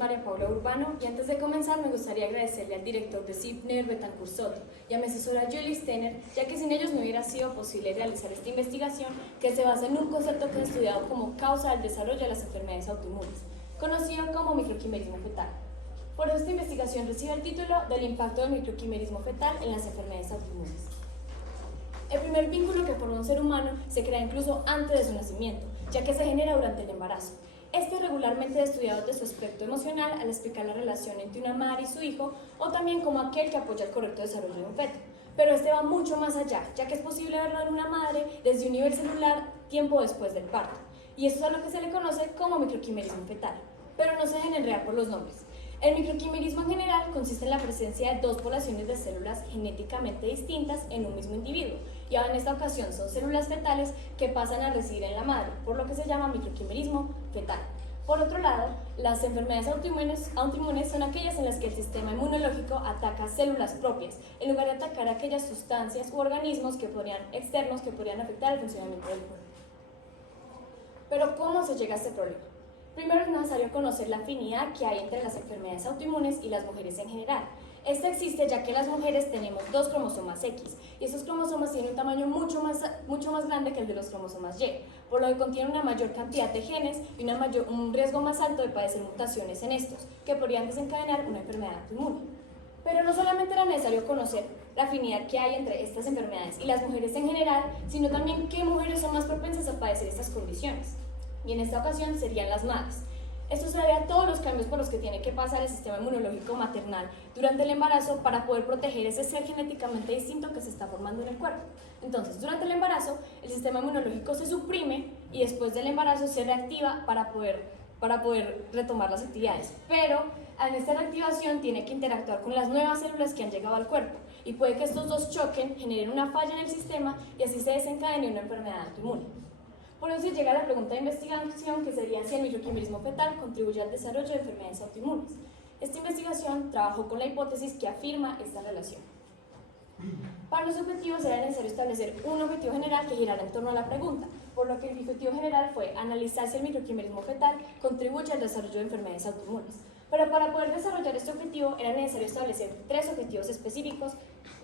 María Paula Urbano y antes de comenzar me gustaría agradecerle al director de CIPNER, Betancourt Soto, y a mi asesora Julie Stener, ya que sin ellos no hubiera sido posible realizar esta investigación que se basa en un concepto que he estudiado como causa del desarrollo de las enfermedades autoinmunes, conocido como microquimerismo fetal. Por eso esta investigación recibe el título del impacto del microquimerismo fetal en las enfermedades autoinmunes. El primer vínculo que forma un ser humano se crea incluso antes de su nacimiento, ya que se genera durante el embarazo. Este es regularmente estudiado desde su aspecto emocional al explicar la relación entre una madre y su hijo, o también como aquel que apoya el correcto desarrollo de un feto. Pero este va mucho más allá, ya que es posible verlo en una madre desde un nivel celular tiempo después del parto. Y esto es a lo que se le conoce como microquimerismo fetal. Pero no se dejen enredar por los nombres. El microquimerismo en general consiste en la presencia de dos poblaciones de células genéticamente distintas en un mismo individuo, y ahora en esta ocasión son células fetales que pasan a residir en la madre, por lo que se llama microquimerismo fetal. Por otro lado, las enfermedades autoinmunes son aquellas en las que el sistema inmunológico ataca células propias, en lugar de atacar aquellas sustancias u organismos externos que podrían afectar el funcionamiento del cuerpo. Pero ¿cómo se llega a este problema? Primero es necesario conocer la afinidad que hay entre las enfermedades autoinmunes y las mujeres en general. Esta existe ya que las mujeres tenemos dos cromosomas X y estos cromosomas tienen un tamaño mucho más grande que el de los cromosomas Y, por lo que contienen una mayor cantidad de genes y un riesgo más alto de padecer mutaciones en estos, que podrían desencadenar una enfermedad autoinmune. Pero no solamente era necesario conocer la afinidad que hay entre estas enfermedades y las mujeres en general, sino también qué mujeres son más propensas a padecer estas condiciones. Y en esta ocasión serían las madres. Esto se debe a todos los cambios por los que tiene que pasar el sistema inmunológico maternal durante el embarazo para poder proteger ese ser genéticamente distinto que se está formando en el cuerpo. Entonces, durante el embarazo, el sistema inmunológico se suprime y después del embarazo se reactiva para poder retomar las actividades. Pero en esta reactivación tiene que interactuar con las nuevas células que han llegado al cuerpo y puede que estos dos choquen, generen una falla en el sistema y así se desencadene una enfermedad autoinmune. Por eso se llega a la pregunta de investigación que sería si el microquimerismo fetal contribuye al desarrollo de enfermedades autoinmunes. Esta investigación trabajó con la hipótesis que afirma esta relación. Para los objetivos era necesario establecer un objetivo general que girara en torno a la pregunta, por lo que el objetivo general fue analizar si el microquimerismo fetal contribuye al desarrollo de enfermedades autoinmunes. Pero para poder desarrollar este objetivo era necesario establecer tres objetivos específicos,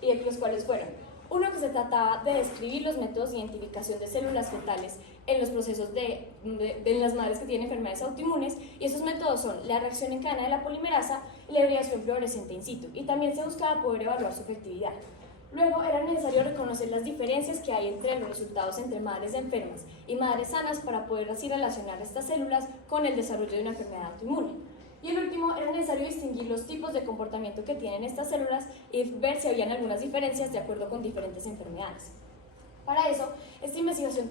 y los cuales fueron: uno, que se trataba de describir los métodos de identificación de células fetales en los procesos de las madres que tienen enfermedades autoinmunes, y esos métodos son la reacción en cadena de la polimerasa y la hibridación fluorescente in situ, y también se buscaba poder evaluar su efectividad. Luego era necesario reconocer las diferencias que hay entre los resultados entre madres enfermas y madres sanas para poder así relacionar estas células con el desarrollo de una enfermedad autoinmune. Y el último, era necesario distinguir los tipos de comportamiento que tienen estas células y ver si habían algunas diferencias de acuerdo con diferentes enfermedades. Para eso, esta investigación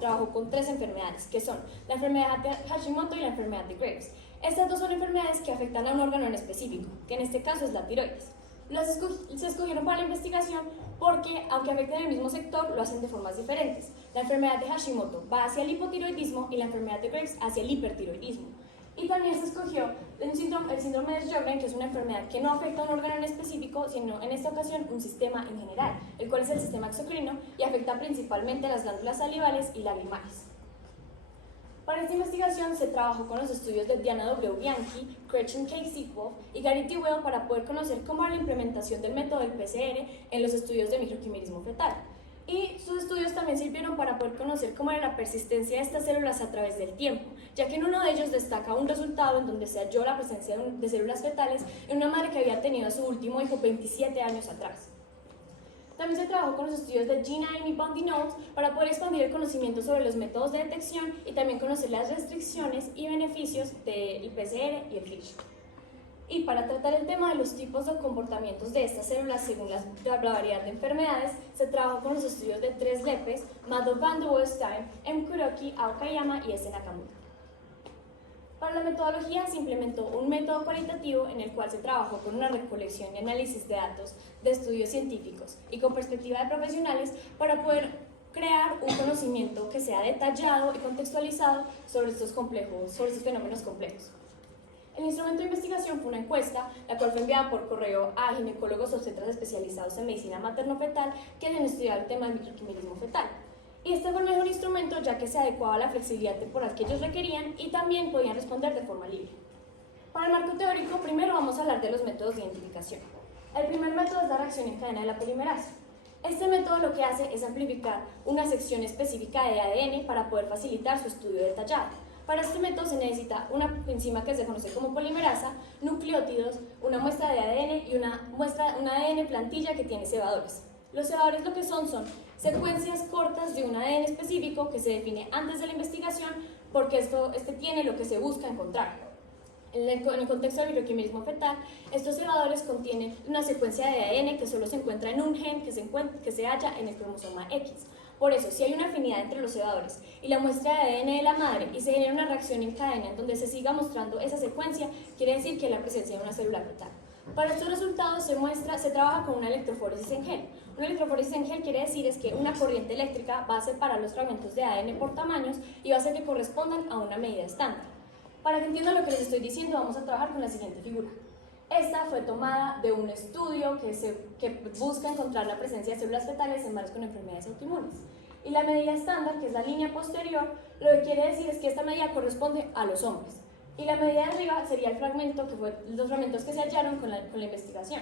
trabajó con tres enfermedades, que son la enfermedad de Hashimoto y la enfermedad de Graves. Estas dos son enfermedades que afectan a un órgano en específico, que en este caso es la tiroides. Se escogieron para la investigación porque, aunque afectan el mismo sector, lo hacen de formas diferentes. La enfermedad de Hashimoto va hacia el hipotiroidismo y la enfermedad de Graves hacia el hipertiroidismo. Y también se escogió el síndrome de Sjögren, que es una enfermedad que no afecta a un órgano en específico, sino en esta ocasión un sistema en general, el cual es el sistema exocrino y afecta principalmente a las glándulas salivales y lagrimales. Para esta investigación se trabajó con los estudios de Diana W. Bianchi, Gretchen K. Sequel y Gary T. Well para poder conocer cómo era la implementación del método del PCR en los estudios de microquimerismo fetal. Y sus estudios también sirvieron para poder conocer cómo era la persistencia de estas células a través del tiempo, ya que en uno de ellos destaca un resultado en donde se halló la presencia de células fetales en una madre que había tenido a su último hijo 27 años atrás. También se trabajó con los estudios de Gina Amy Bondi Knowles para poder expandir el conocimiento sobre los métodos de detección y también conocer las restricciones y beneficios del PCR y el FISH. Y para tratar el tema de los tipos de comportamientos de estas células según la variedad de enfermedades, se trabajó con los estudios de 3 LEPES, Madhav van der Westheim, M. Kuroki, Aokayama y S. Nakamura. Para la metodología se implementó un método cualitativo en el cual se trabajó con una recolección y análisis de datos de estudios científicos y con perspectiva de profesionales para poder crear un conocimiento que sea detallado y contextualizado sobre estos fenómenos complejos. El instrumento de investigación fue una encuesta, la cual fue enviada por correo a ginecólogos obstetras especializados en medicina materno-fetal que han estudiado el tema del microquimerismo fetal. Y este fue el mejor instrumento ya que se adecuaba a la flexibilidad temporal que ellos requerían y también podían responder de forma libre. Para el marco teórico, primero vamos a hablar de los métodos de identificación. El primer método es la reacción en cadena de la polimerasa. Este método lo que hace es amplificar una sección específica de ADN para poder facilitar su estudio detallado. Para este método se necesita una enzima que se conoce como polimerasa, nucleótidos, una muestra de ADN y una ADN plantilla que tiene cebadores. Los cebadores lo que son secuencias cortas de un ADN específico que se define antes de la investigación porque este tiene lo que se busca encontrar. En el contexto del microquimerismo fetal, estos cebadores contienen una secuencia de ADN que solo se encuentra en un gen que se halla en el cromosoma X. Por eso, si hay una afinidad entre los cebadores y la muestra de ADN de la madre y se genera una reacción en cadena en donde se siga mostrando esa secuencia, quiere decir que hay la presencia de una célula fetal. Para estos resultados se trabaja con una electroforesis en gel. Una electroforesis en gel quiere decir es que una corriente eléctrica va a separar los fragmentos de ADN por tamaños y va a hacer que correspondan a una medida estándar. Para que entiendan lo que les estoy diciendo, vamos a trabajar con la siguiente figura. Esta fue tomada de un estudio que busca encontrar la presencia de células fetales en madres con enfermedades autoinmunes. Y la medida estándar, que es la línea posterior, lo que quiere decir es que esta medida corresponde a los hombres. Y la medida de arriba sería el fragmento, que fue los fragmentos que se hallaron con la investigación.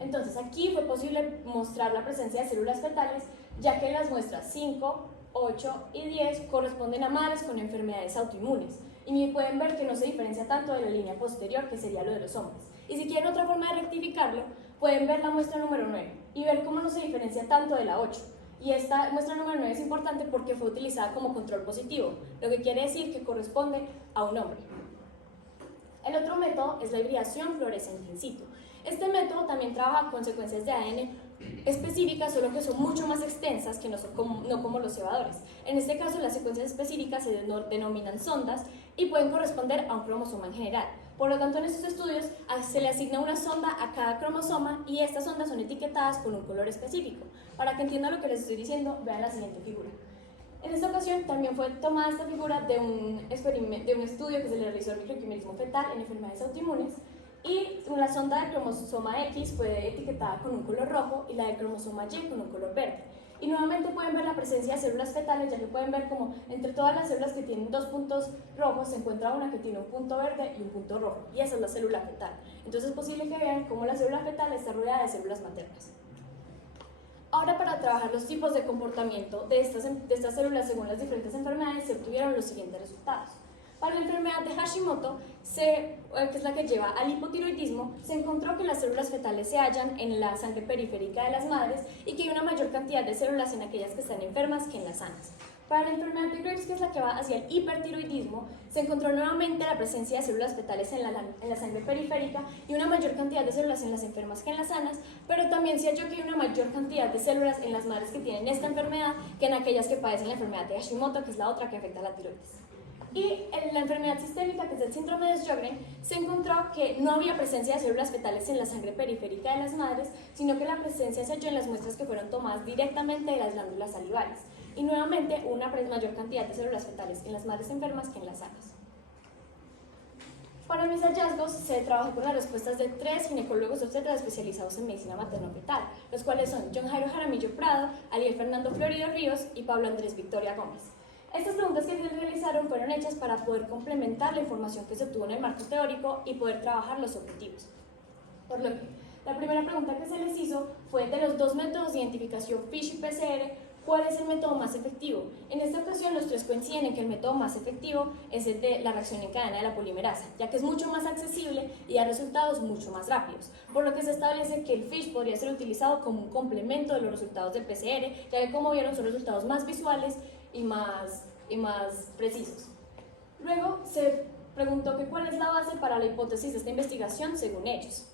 Entonces aquí fue posible mostrar la presencia de células fetales, ya que las muestras 5, 8 y 10 corresponden a madres con enfermedades autoinmunes. Y pueden ver que no se diferencia tanto de la línea posterior, que sería lo de los hombres. Y si quieren otra forma de rectificarlo, pueden ver la muestra número 9 y ver cómo no se diferencia tanto de la 8. Y esta muestra número 9 es importante porque fue utilizada como control positivo, lo que quiere decir que corresponde a un hombre. El otro método es la hibridación fluorescente in situ. Este método también trabaja con secuencias de ADN específicas, solo que son mucho más extensas que no como los cebadores. En este caso, las secuencias específicas se denominan sondas y pueden corresponder a un cromosoma en general. Por lo tanto, en estos estudios se le asigna una sonda a cada cromosoma y estas sondas son etiquetadas con un color específico. Para que entiendan lo que les estoy diciendo, vean la siguiente figura. En esta ocasión también fue tomada esta figura de un estudio que se le realizó al microquimerismo fetal en enfermedades autoinmunes, y la sonda del cromosoma X fue etiquetada con un color rojo y la del cromosoma Y con un color verde. Y nuevamente pueden ver la presencia de células fetales, ya que pueden ver como entre todas las células que tienen dos puntos rojos se encuentra una que tiene un punto verde y un punto rojo, y esa es la célula fetal. Entonces es posible que vean cómo la célula fetal está rodeada de células maternas. Ahora, para trabajar los tipos de comportamiento de estas células según las diferentes enfermedades, se obtuvieron los siguientes resultados. Para la enfermedad de Hashimoto, que es la que lleva al hipotiroidismo, se encontró que las células fetales se hallan en la sangre periférica de las madres y que hay una mayor cantidad de células en aquellas que están enfermas que en las sanas. Para la enfermedad de Graves, que es la que va hacia el hipertiroidismo, se encontró nuevamente la presencia de células fetales en la sangre periférica y una mayor cantidad de células en las enfermas que en las sanas, pero también se halló que hay una mayor cantidad de células en las madres que tienen esta enfermedad que en aquellas que padecen la enfermedad de Hashimoto, que es la otra que afecta a la tiroides. Y en la enfermedad sistémica, que es el síndrome de Sjögren, se encontró que no había presencia de células fetales en la sangre periférica de las madres, sino que la presencia se halló en las muestras que fueron tomadas directamente de las glándulas salivales. Y nuevamente, una mayor cantidad de células fetales en las madres enfermas que en las sanas. Para mis hallazgos, se trabajó con las respuestas de 3 ginecólogos obstetras especializados en medicina materno-fetal, los cuales son John Jairo Jaramillo Prado, Ariel Fernando Florido Ríos y Pablo Andrés Victoria Gómez. Estas preguntas que se realizaron fueron hechas para poder complementar la información que se obtuvo en el marco teórico y poder trabajar los objetivos. Por lo que, la primera pregunta que se les hizo fue: de los dos métodos de identificación FISH y PCR, ¿cuál es el método más efectivo? En esta ocasión los tres coinciden en que el método más efectivo es el de la reacción en cadena de la polimerasa, ya que es mucho más accesible y da resultados mucho más rápidos, por lo que se establece que el FISH podría ser utilizado como un complemento de los resultados del PCR, ya que, como vieron, son resultados más visuales y más precisos. Luego se preguntó que cuál es la base para la hipótesis de esta investigación según ellos.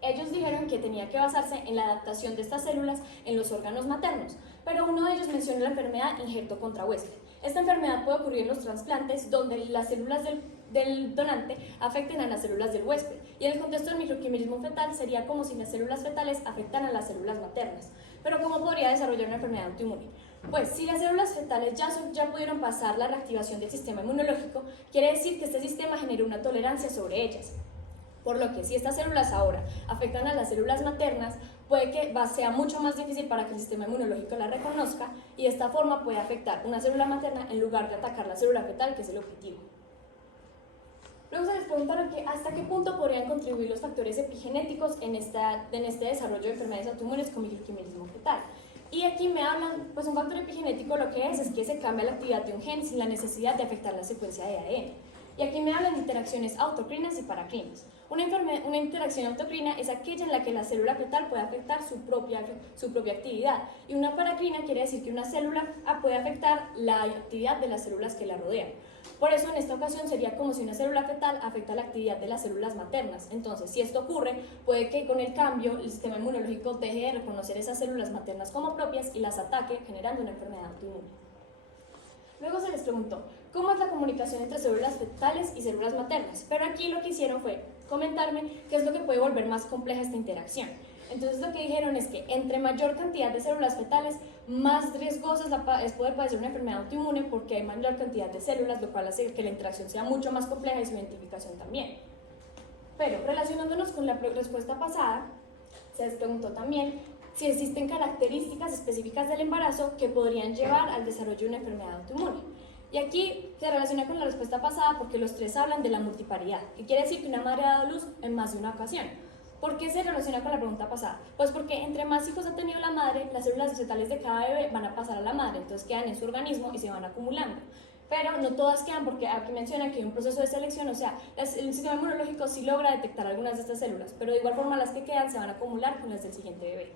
Ellos dijeron que tenía que basarse en la adaptación de estas células en los órganos maternos, pero uno de ellos mencionó la enfermedad injerto contra huésped. Esta enfermedad puede ocurrir en los trasplantes donde las células del donante afecten a las células del huésped, y en el contexto del microquimerismo fetal sería como si las células fetales afectan a las células maternas. Pero ¿cómo podría desarrollar una enfermedad autoinmune? Pues si las células fetales ya pudieron pasar la reactivación del sistema inmunológico, quiere decir que este sistema genera una tolerancia sobre ellas. Por lo que si estas células ahora afectan a las células maternas, puede que sea mucho más difícil para que el sistema inmunológico la reconozca, y de esta forma puede afectar una célula materna en lugar de atacar la célula fetal, que es el objetivo. Luego se les preguntaron que hasta qué punto podrían contribuir los factores epigenéticos en este desarrollo de enfermedades autoinmunes con microquimerismo fetal. Y aquí me hablan, pues un factor epigenético lo que es que se cambia la actividad de un gen sin la necesidad de afectar la secuencia de ADN. Y aquí me hablan de interacciones autocrinas y paracrinas. Una interacción autocrina es aquella en la que la célula fetal puede afectar su propia actividad. Y una paracrina quiere decir que una célula puede afectar la actividad de las células que la rodean. Por eso, en esta ocasión, sería como si una célula fetal afecta la actividad de las células maternas. Entonces, si esto ocurre, puede que con el cambio el sistema inmunológico deje de reconocer esas células maternas como propias y las ataque, generando una enfermedad autoinmune. Luego se les preguntó, ¿cómo es la comunicación entre células fetales y células maternas? Pero aquí lo que hicieron fue comentarme qué es lo que puede volver más compleja esta interacción. Entonces lo que dijeron es que entre mayor cantidad de células fetales, más riesgosa es poder padecer una enfermedad autoinmune porque hay mayor cantidad de células, lo cual hace que la interacción sea mucho más compleja y su identificación también. Pero relacionándonos con la respuesta pasada, se les preguntó también si existen características específicas del embarazo que podrían llevar al desarrollo de una enfermedad autoinmune. Y aquí se relaciona con la respuesta pasada porque los tres hablan de la multiparidad, que quiere decir que una madre ha dado luz en más de una ocasión. ¿Por qué se relaciona con la pregunta pasada? Pues porque entre más hijos ha tenido la madre, las células fetales de cada bebé van a pasar a la madre, entonces quedan en su organismo y se van acumulando. Pero no todas quedan porque aquí mencionan que hay un proceso de selección, o sea, el sistema inmunológico sí logra detectar algunas de estas células, pero de igual forma las que quedan se van a acumular con las del siguiente bebé.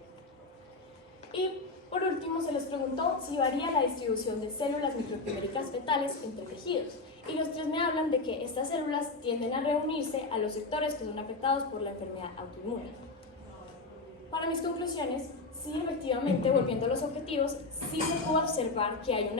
Y por último se les preguntó si varía la distribución de células microquiméricas fetales entre tejidos. Y los tres me hablan de que estas células tienden a reunirse a los sectores que son afectados por la enfermedad autoinmune. Para mis conclusiones, sí, efectivamente, volviendo a los objetivos, sí se pudo observar que hay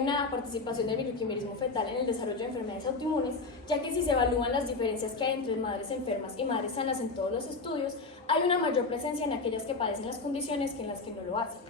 una participación del microquimerismo fetal en el desarrollo de enfermedades autoinmunes, ya que si se evalúan las diferencias que hay entre madres enfermas y madres sanas en todos los estudios, hay una mayor presencia en aquellas que padecen las condiciones que en las que no lo hacen.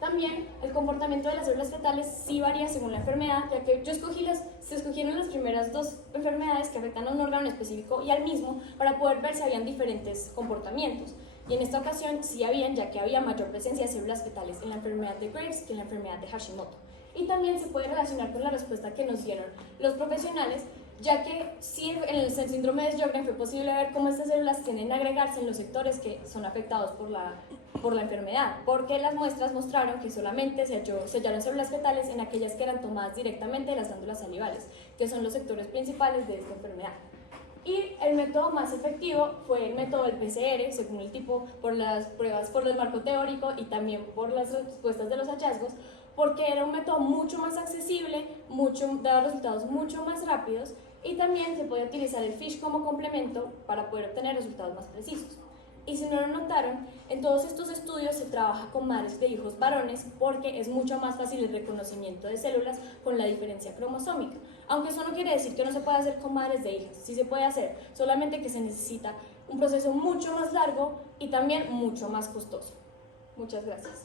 También el comportamiento de las células fetales sí varía según la enfermedad, ya que se escogieron las primeras dos enfermedades que afectan a un órgano específico y al mismo para poder ver si habían diferentes comportamientos. Y en esta ocasión sí habían, ya que había mayor presencia de células fetales en la enfermedad de Graves que en la enfermedad de Hashimoto. Y también se puede relacionar con la respuesta que nos dieron los profesionales, ya que sí en el síndrome de Sjögren fue posible ver cómo estas células tienden a agregarse en los sectores que son afectados por la enfermedad, porque las muestras mostraron que solamente se hallaron células fetales en aquellas que eran tomadas directamente de las glándulas salivales, que son los sectores principales de esta enfermedad. Y el método más efectivo fue el método del PCR, según el tipo, por las pruebas, por el marco teórico y también por las respuestas de los hallazgos, porque era un método mucho más accesible, daba resultados mucho más rápidos y también se puede utilizar el FISH como complemento para poder obtener resultados más precisos. Y si no lo notaron, en todos estos estudios se trabaja con madres de hijos varones porque es mucho más fácil el reconocimiento de células con la diferencia cromosómica. Aunque eso no quiere decir que no se pueda hacer con madres de hijas, sí se puede hacer, solamente que se necesita un proceso mucho más largo y también mucho más costoso. Muchas gracias.